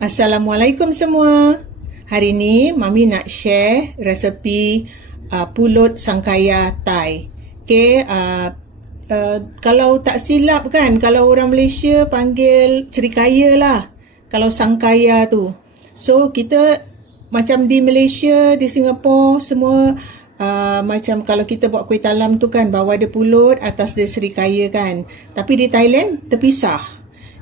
Assalamualaikum semua. Hari ni Mami nak share resepi uh, pulut sangkaya Thai. Okay, uh, uh, kalau tak silap kan, kalau orang Malaysia panggil cerikaya lah. Kalau sangkaya tu. So, kita macam di Malaysia, di Singapura, semua uh, macam kalau kita buat kuih talam tu kan, bawah dia pulut, atas dia serikaya kan. Tapi di Thailand, terpisah.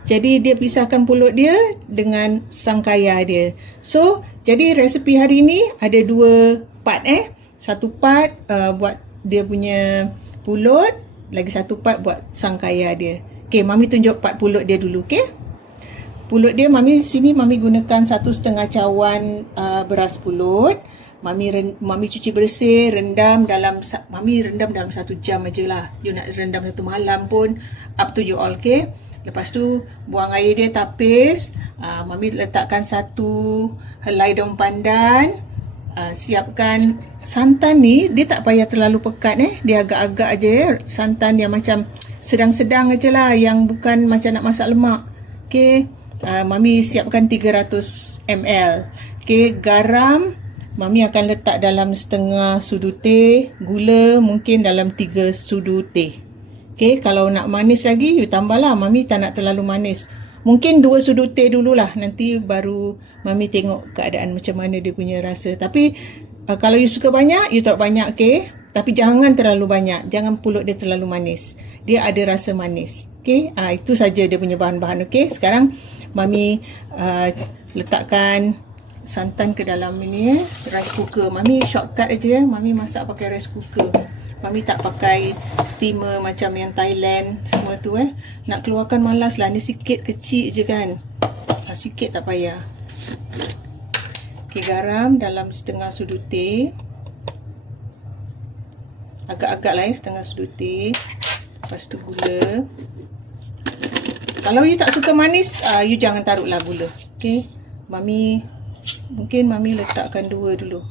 Jadi dia pisahkan pulut dia dengan sangkaya dia. So, jadi resepi hari ni ada dua part eh. Satu part uh, buat dia punya pulut, lagi satu part buat sangkaya dia. Okay, Mami tunjuk part pulut dia dulu, okay? Pulut dia, Mami sini Mami gunakan satu setengah cawan uh, beras pulut. Mami ren, Mami cuci bersih, rendam dalam Mami rendam dalam satu jam aja lah. You nak rendam satu malam pun up to you all, okay? Lepas tu buang air dia tapis. Uh, Mami letakkan satu helai daun pandan. Uh, siapkan santan ni dia tak payah terlalu pekat eh. Dia agak-agak aja ya. Santan dia macam sedang-sedang aja lah yang bukan macam nak masak lemak. Okay. Uh, Mami siapkan 300 ml. Okay. Garam. Mami akan letak dalam setengah sudu teh. Gula mungkin dalam 3 sudu teh. Okay, kalau nak manis lagi, you tambahlah. Mami tak nak terlalu manis. Mungkin dua sudut teh dululah. Nanti baru Mami tengok keadaan macam mana dia punya rasa. Tapi uh, kalau you suka banyak, you taruh banyak, okay? Tapi jangan terlalu banyak. Jangan pulut dia terlalu manis. Dia ada rasa manis. Okay, uh, itu saja dia punya bahan-bahan, okay? Sekarang Mami uh, letakkan santan ke dalam ini, eh. rice cooker. Mami shortcut aja ya. Mami masak pakai rice cooker. Mami tak pakai steamer macam yang Thailand semua tu eh. Nak keluarkan malas lah. Ni sikit kecil je kan. Ha, sikit tak payah. Okay, garam dalam setengah sudut teh. Agak-agak lah eh, setengah sudut teh. Lepas tu gula. Kalau you tak suka manis, uh, you jangan taruh lah gula. Okay. Mami, mungkin Mami letakkan dua dulu.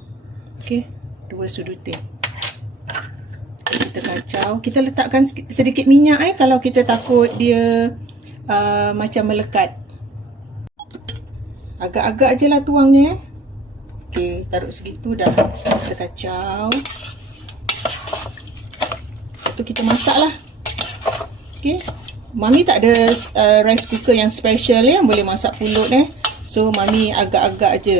Okay. Dua sudut teh kita kacau. Kita letakkan sedikit minyak eh kalau kita takut dia uh, macam melekat. Agak-agak je lah tuangnya eh. Ok taruh segitu dah. Kita kacau. Tu kita masak lah. Ok mami tak ada uh, rice cooker yang special ya? Eh, boleh masak pulut eh. So mami agak-agak je.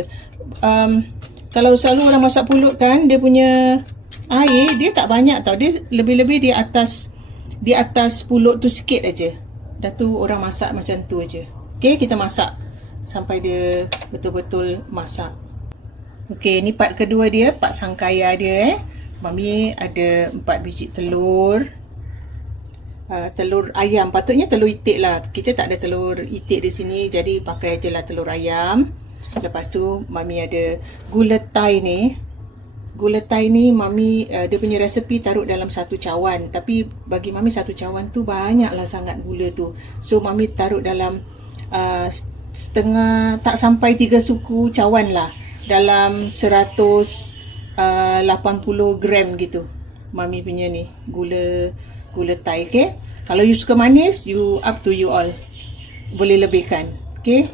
Um, kalau selalu orang masak pulut kan dia punya air dia tak banyak tau. Dia lebih-lebih di atas di atas pulut tu sikit aja. Dah tu orang masak macam tu aja. Okey kita masak sampai dia betul-betul masak. Okey ni part kedua dia part sangkaya dia eh. Mami ada empat biji telur. Uh, telur ayam. Patutnya telur itik lah. Kita tak ada telur itik di sini jadi pakai aje lah telur ayam. Lepas tu mami ada gula thai ni gula thai ni mami uh, dia punya resepi taruh dalam satu cawan. Tapi bagi mami satu cawan tu banyaklah sangat gula tu. So mami taruh dalam uh, setengah tak sampai tiga suku cawan lah. Dalam 180 uh, gram gitu mami punya ni gula gula thai okay kalau you suka manis you up to you all. Boleh lebihkan okay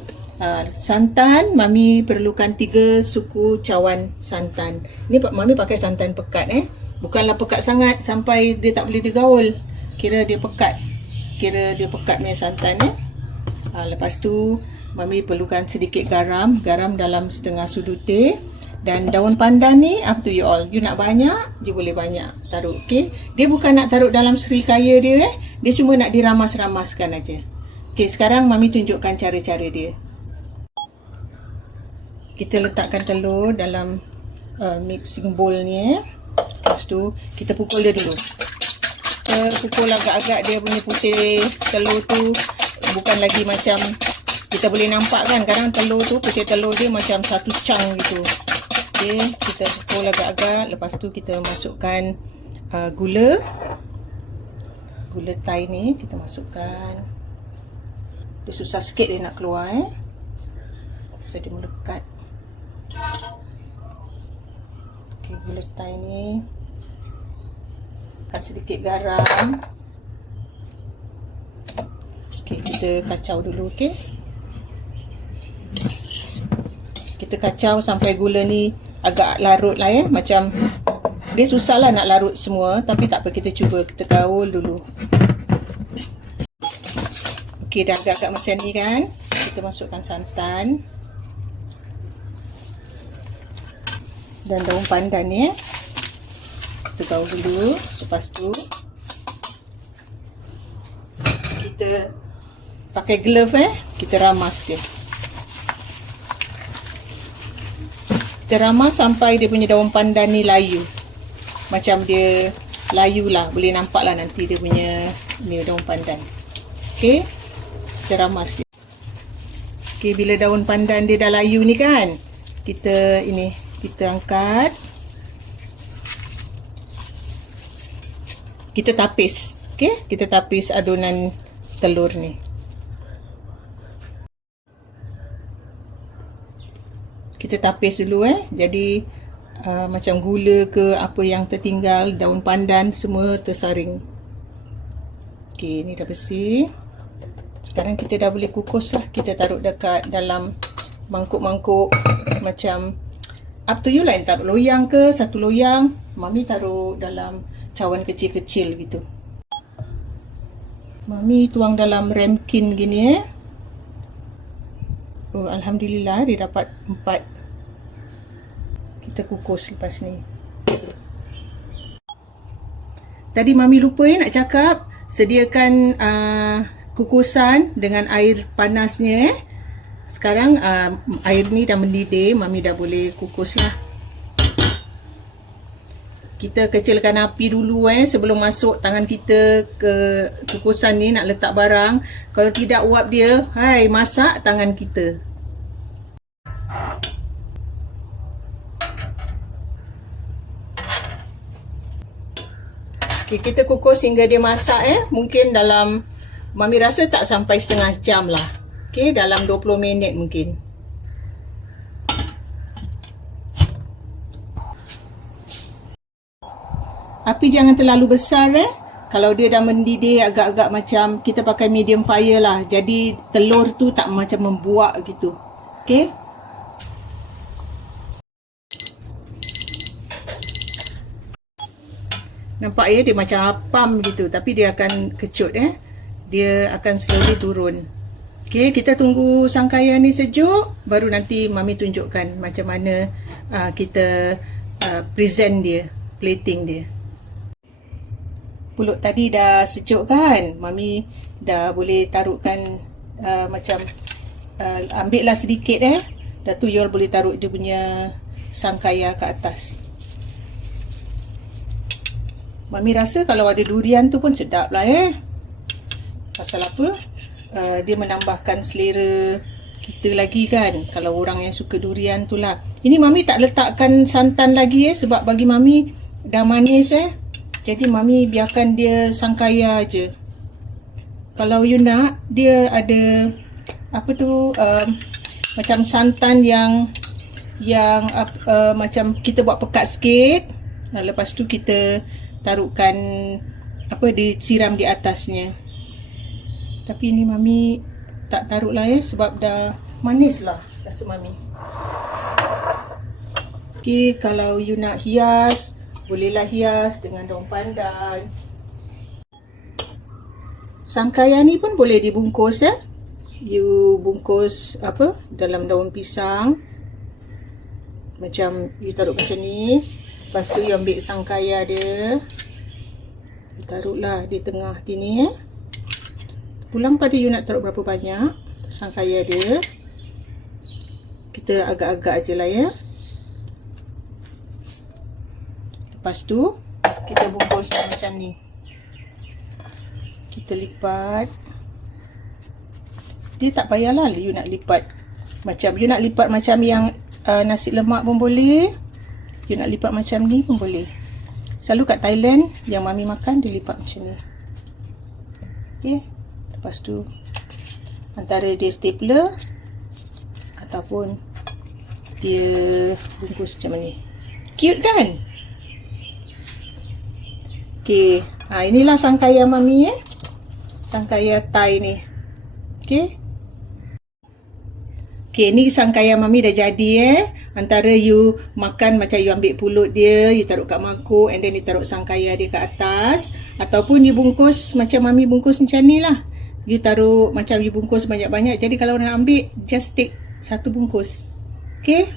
Uh, santan, mami perlukan tiga suku cawan santan. Ni mami pakai santan pekat eh. Bukanlah pekat sangat sampai dia tak boleh digaul. Kira dia pekat. Kira dia pekat punya santan eh. Uh, lepas tu mami perlukan sedikit garam, garam dalam setengah sudu teh dan daun pandan ni up to you all. You nak banyak, je boleh banyak taruh, okey. Dia bukan nak taruh dalam serikaya dia eh. Dia cuma nak diramas-ramaskan aja. Okey, sekarang mami tunjukkan cara-cara dia kita letakkan telur dalam uh, mixing bowl ni eh. Lepas tu kita pukul dia dulu. Kita pukul agak-agak dia punya putih telur tu bukan lagi macam kita boleh nampak kan kadang telur tu putih telur dia macam satu cang gitu. Okey, kita pukul agak-agak lepas tu kita masukkan uh, gula. Gula Thai ni kita masukkan. Dia susah sikit dia nak keluar eh. Pasal dia melekat. Thai ni kasih sedikit garam. Okey, kita kacau dulu okey. kita kacau sampai gula ni agak larut lah ya. Macam dia susah lah nak larut semua. Tapi tak apa kita cuba. Kita gaul dulu. Okey dah agak-agak macam ni kan. Kita masukkan santan. Dan daun pandan ni ya. Kita gaul dulu. Lepas tu kita pakai glove eh. Kita ramas dia. Kita ramas sampai dia punya daun pandan ni layu. Macam dia layu lah. Boleh nampak lah nanti dia punya ni daun pandan. Okay. Kita ramas dia. Okay, bila daun pandan dia dah layu ni kan. Kita ini. Kita angkat. Kita tapis. Okay. Kita tapis adunan telur ni. kita tapis dulu eh. Jadi uh, macam gula ke apa yang tertinggal, daun pandan semua tersaring. Okey, ni dah bersih. Sekarang kita dah boleh kukus lah. Kita taruh dekat dalam mangkuk-mangkuk macam up to you lah. Taruh loyang ke, satu loyang. Mami taruh dalam cawan kecil-kecil gitu. Mami tuang dalam ramkin gini eh. Oh, Alhamdulillah dia dapat empat kita kukus lepas ni. Tadi Mami lupa ya nak cakap, sediakan uh, kukusan dengan air panasnya eh. Sekarang uh, air ni dah mendidih, Mami dah boleh kukus lah. Kita kecilkan api dulu eh sebelum masuk tangan kita ke kukusan ni nak letak barang. Kalau tidak uap dia, hai masak tangan kita. Okay, kita kukus hingga dia masak eh. Mungkin dalam, Mami rasa tak sampai setengah jam lah. Okay, dalam 20 minit mungkin. Api jangan terlalu besar eh. Kalau dia dah mendidih agak-agak macam kita pakai medium fire lah. Jadi telur tu tak macam membuak gitu. Okay. Nampak ya dia macam apam gitu tapi dia akan kecut eh. Dia akan slowly turun. Okey, kita tunggu sangkaian ni sejuk baru nanti mami tunjukkan macam mana uh, kita uh, present dia, plating dia. Pulut tadi dah sejuk kan? Mami dah boleh taruhkan uh, macam uh, ambil lah sedikit eh. Dah tu you boleh taruh dia punya sangkaya ke atas. Mami rasa kalau ada durian tu pun sedap lah eh. Pasal apa? Uh, dia menambahkan selera kita lagi kan. Kalau orang yang suka durian tu lah. Ini Mami tak letakkan santan lagi eh. Sebab bagi Mami dah manis eh. Jadi Mami biarkan dia sangkaya aje. Kalau you nak, dia ada apa tu uh, macam santan yang yang uh, uh, macam kita buat pekat sikit. Lepas tu kita taruhkan apa disiram di atasnya. Tapi ini mami tak taruh lah ya sebab dah manis lah rasa mami. Okey, kalau you nak hias, bolehlah hias dengan daun pandan. Sangkaya ni pun boleh dibungkus ya. You bungkus apa dalam daun pisang. Macam you taruh macam ni. Lepas tu you ambil sangkaya dia. Taruhlah di tengah gini eh. Pulang pada you nak taruh berapa banyak sangkaya dia. Kita agak-agak aje lah ya. Lepas tu kita bungkus macam ni. Kita lipat. Dia tak payahlah you nak lipat macam you nak lipat macam yang uh, nasi lemak pun boleh. You nak lipat macam ni pun boleh. Selalu kat Thailand yang mami makan dia lipat macam ni. Okay. Lepas tu antara dia stapler ataupun dia bungkus macam ni. Cute kan? Okay. Ha, inilah sangkaya mami eh. Sangkaya Thai ni. Okay. Okay, ni sangkaya mami dah jadi eh. Antara you makan macam you ambil pulut dia, you taruh kat mangkuk and then you taruh sangkaya dia kat atas. Ataupun you bungkus macam mami bungkus macam ni lah. You taruh macam you bungkus banyak-banyak. Jadi kalau nak ambil, just take satu bungkus. Okay?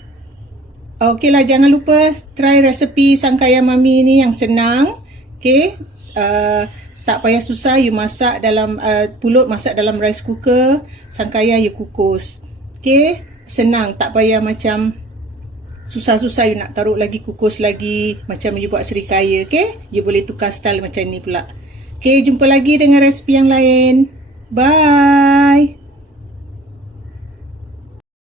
Okay lah, jangan lupa try resepi sangkaya mami ni yang senang. Okay? Uh, tak payah susah, you masak dalam uh, pulut, masak dalam rice cooker. Sangkaya you kukus. Okay, senang tak payah macam susah-susah you nak taruh lagi kukus lagi macam you buat serikaya, okay? You boleh tukar style macam ni pula. Okay, jumpa lagi dengan resipi yang lain. Bye!